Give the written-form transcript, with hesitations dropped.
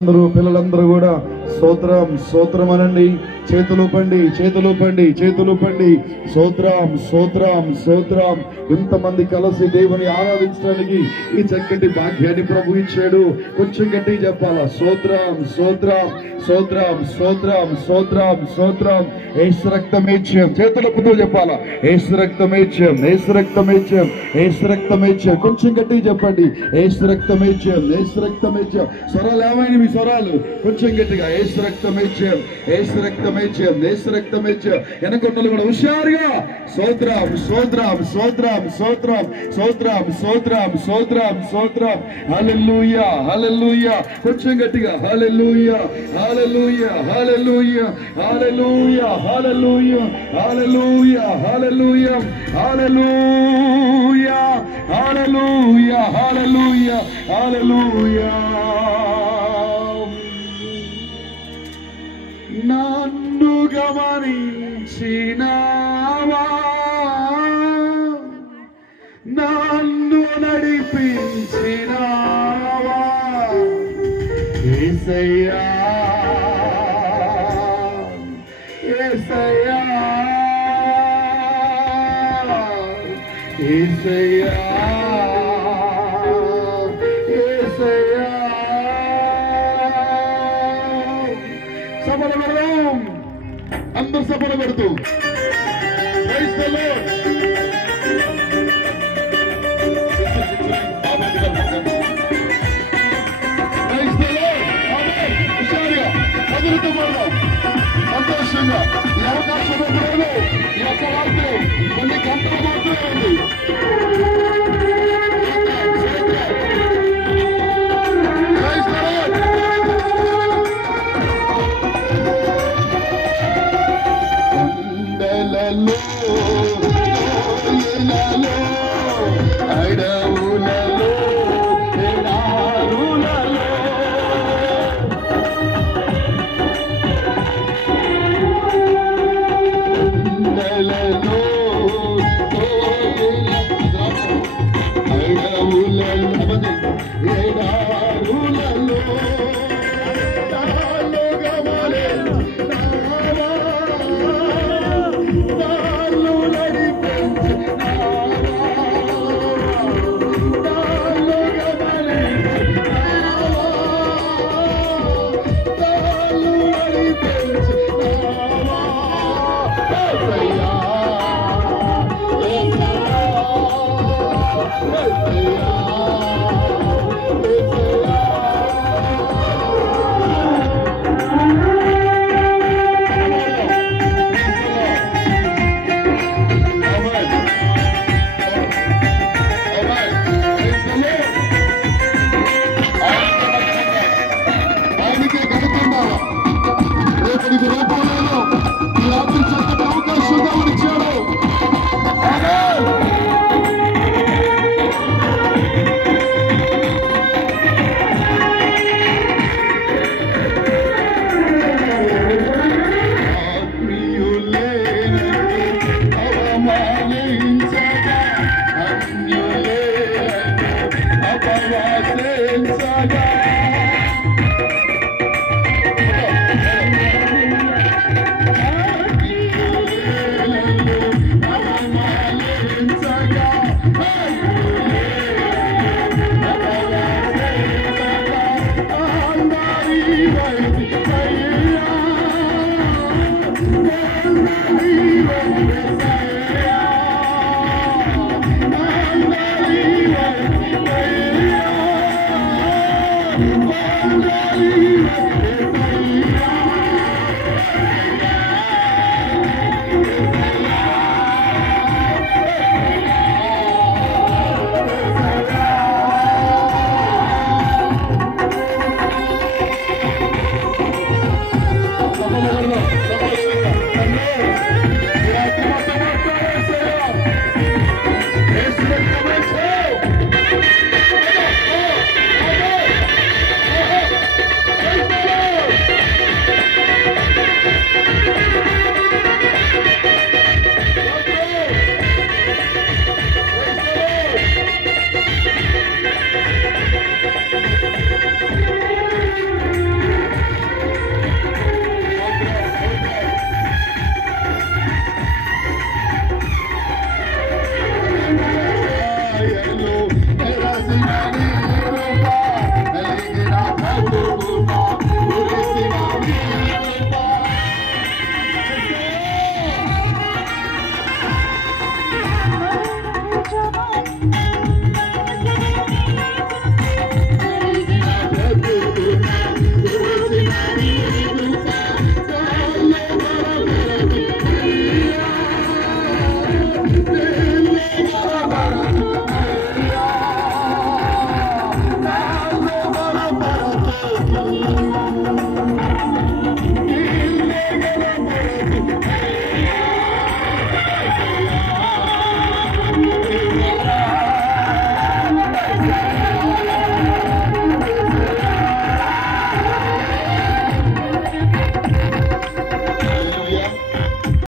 పిల్లలందరూ కూడా స్తోత్రం స్తోత్రం అనండి. చేతులుపండి చేతులుపండి చేతులుపండి. స్తోత్రం స్తోత్రం స్తోత్రం. ఇంతమంది కలిసి దేవుని ఆరాధించడానికి ఈ చక్కటి భాగ్యాన్ని ప్రభు ఇచ్చాడు. కొంచెం గట్టిగా చెప్పాలా? స్తోత్రం స్తోత్రం స్తోత్రం స్తోత్రం స్తోత్రం స్తోత్రం. యేసు రక్తమేచ్యం. చేతులపుతో చెప్పాలా? యేసు రక్తమేచ్యం యేసు రక్తమేచ్యం యేసు రక్తమేచ్యం. కొంచెం గట్టిగా చెప్పండి. యేసు రక్తమేచ్యం యేసు రక్తమేచ్యం. స్వరాలు ఏమైనా మీ స్వరాలు కొంచెం గట్టిగా. యేసు రక్తమేచ్యం యేసు రక్తమేచ్యం యేసు రక్తమేచ్యం. వెనకొండలు కూడా హుషారుగా స్తోత్రం స్తోత్రం స్తోత్రం స్తోత్రం స్తోత్రం స్తోత్రం స్తోత్రం స్తోత్రం. హల్లెలూయా హల్లెలూయా. కొంచెం గట్టిగా హల్లెలూయా హల్లెలూయా హల్లెలూయా హల్లెలూయా హల్లెలూయా హల్లెలూయా హల్లెలూయా హల్లెలూయా హల్లెలూయా హల్లెలూయా హల్లెలూయా. నన్ను గమనించినావా, నన్ను నడిపించినావా యేసయ్యా యేసయ్యా యేసయ్యా యేసయ్యా. సఫలం పెడదాం అందరూ, సఫలం పెడుతూ. Praise the lord. Praise the lord. Amen. హుషారుగా కదులుతూ పడదాం సంతోషంగా. ఈ అవకాశం ఎప్పుడైనా ఈ యొక్క వార్తలు కొన్ని గంటలు మాత్రమే ఉంది. Praise the Lord. కొండలలో లోయలలో అడవులలో ఎడారులలో కొండలలో అడవులలో ఎడారులలో